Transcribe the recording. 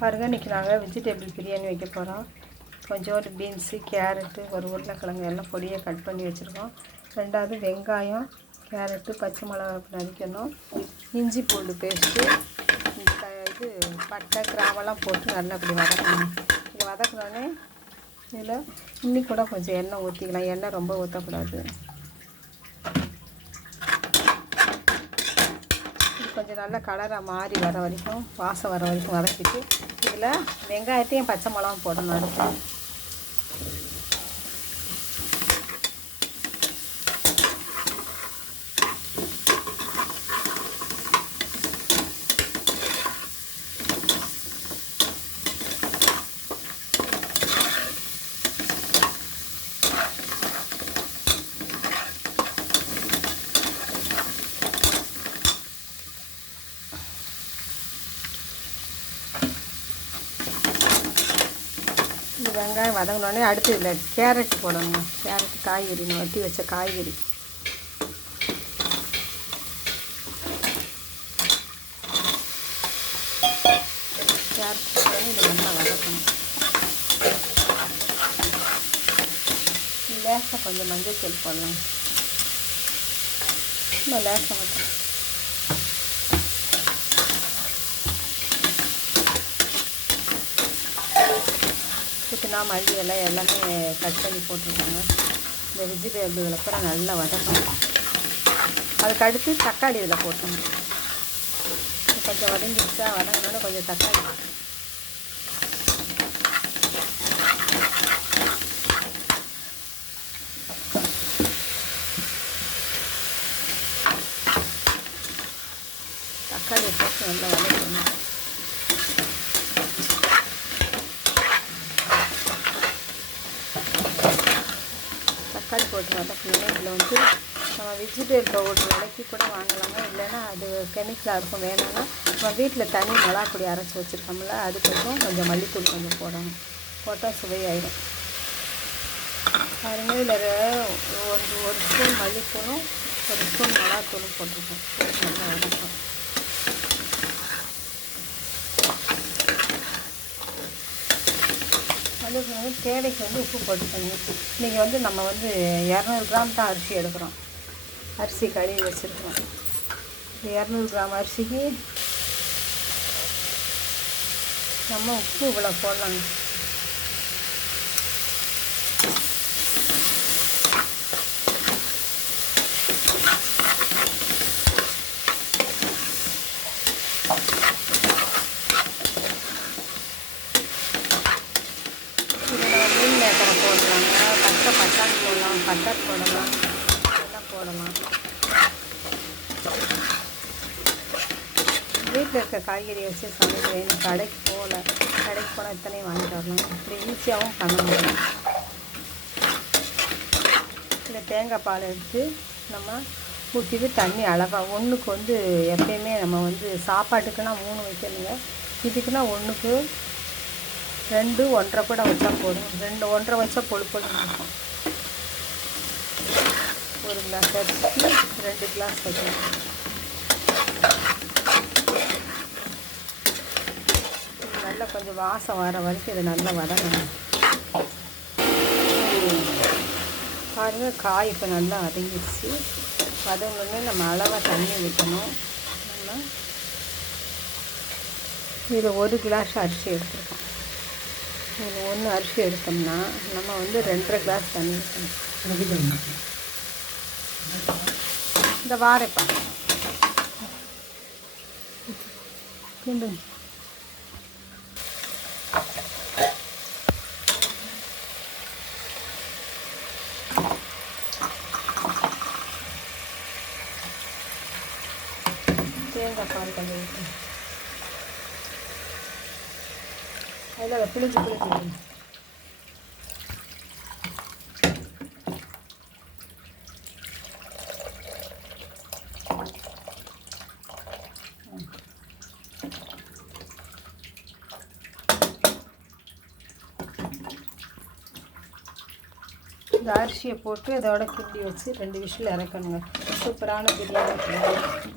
பாருங்கள் இன்றைக்கி நாங்கள் வெஜிடபிள் பிரியாணி வைக்க போகிறோம் கொஞ்சோண்டு பீன்ஸு கேரட்டு ஒரு உருளைக்கிழங்கு எல்லாம் பொடியை கட் பண்ணி வச்சுருக்கோம். ரெண்டாவது வெங்காயம் கேரட்டு பச்சை மிளகா நறுக்கணும். இஞ்சி பூண்டு பேஸ்ட்டு இது பட்டை கிராமெல்லாம் போட்டு நல்லா இப்படி வதக்கணும். இது வதக்கினோடனே இதில் இன்னி கூட கொஞ்சம் எண்ணெய் ஊற்றிக்கலாம் எண்ணெய் ரொம்ப ஊற்றக்கூடாது கொஞ்சம் நல்லா கலராக மாறி வர வரைக்கும் வாசம் வர வரைக்கும் வதக்கிட்டு இதில் வெங்காயத்தையும் பச்சை மிளகாவும் போடணும் அடுத்து. இந்த வெங்காயம் வதங்கினோடனே அடுத்து இதில் கேரட் போடணும் கேரட் காய்கறி நான் வெட்டி வச்ச காய்கறி. கேரட் போட்டோன்னே இது நல்லா வதக்கணும். லேசாக கொஞ்சம் மஞ்சள் தூள் போடலாம். ரொம்ப லேசாக மட்டும். புதினா மல்லி எல்லாம் எல்லாமே கட் பண்ணி போட்டிருக்காங்க. இந்த வெஜிடபிள் அப்புறம் நல்லா வதக்கணும். அதுக்கு அடுத்து தக்காளி இதில் போட்டணும். கொஞ்சம் வதங்கிடுச்சா? வதங்கினாலும் கொஞ்சம் தக்காளி. தக்காளி போட்டு நல்லா வதக்கணும் தக்காளி போட்டு வதக்கணும் இதில் வந்து நம்ம வெஜிடபிள் பவுடர் விலைக்கு கூட வாங்கலாமா இல்லைன்னா அது கெமிக்கலாக இருக்கும் வேணும்னா நம்ம வீட்டில் தனி மிளகாப்பொடி அரைச்சி வச்சுருக்கோம்ல அது கொஞ்சம் கொஞ்சம் மல்லித்தூள் கொஞ்சம் போடணும் போட்டால் சுவையாயிடும் பாருங்க இதில் ஒரு ஒரு ஸ்பூன் மல்லித்தூளும் ஒரு ஸ்பூன் மிளகாத்தூளும் போட்டிருக்கோம் நல்லா வதக்கும் வந்து தேவைக்கு வந்து உப்பு போட்டுக்கணும் இன்றைக்கி வந்து நம்ம வந்து இரநூறு கிராம் தான் அரிசி எடுக்கிறோம். அரிசி கழுவி வச்சுருக்கோம் இரநூறு கிராம் அரிசிக்கு நம்ம உப்பு இவ்வளோ போடலாங்க. இதில் மீன் மேக்கரை போடலாங்க பச்சை பட்டாணி போடலாம் பட்டர் போடலாம். எல்லாம் போடலாம். வீட்டில் இருக்க காய்கறி வச்சு சமைக்கிறேன். கடைக்கு போகல கடைக்கு போனால் இத்தனையும் வாங்கிட்டு வரலாம் இப்படி ஈஸியாகவும் பண்ண முடியும். இந்த தேங்காய் பால் எடுத்து நம்ம ஊற்றிட்டு தண்ணி அளவாக ஒன்றுக்கு வந்து எப்பயுமே நம்ம வந்து சாப்பாட்டுக்குன்னா மூணு வைக்கணுங்க. இதுக்குன்னா ஒன்றுக்கு ரெண்டு ஒன்றரை கூட வச்சா போதும். ரெண்டு ஒன்றரை வச்சா பொழு இருக்கும். ஒரு கிளாஸ் அரிசி ரெண்டு கிளாஸ் பச்சை நல்லா கொஞ்சம் வாசம் வர வரைக்கும் இது நல்லா வதங்கணும். பாருங்கள் காய் இப்போ நல்லா வதங்கிடுச்சு வதங்கினோடனே நம்ம அளவாக தண்ணி ஊற்றணும் நம்ம இது ஒரு கிளாஸ் அரிசி எடுத்துருக்கோம். இது ஒன்று அரிசி எடுத்தோம்னா நம்ம வந்து ரெண்டரை கிளாஸ் தண்ணி ஊற்றணும் இந்த வாரைப்பா தேங்காய் பால் கொஞ்சம் ஊற்றணும் அதில் அதை பிழிஞ்சு பிழிஞ்சு இந்த அரிசியை போட்டு இதோட கிண்டி வச்சு ரெண்டு விஷயம் இறக்கணுங்க. சூப்பரான பிரியாணி.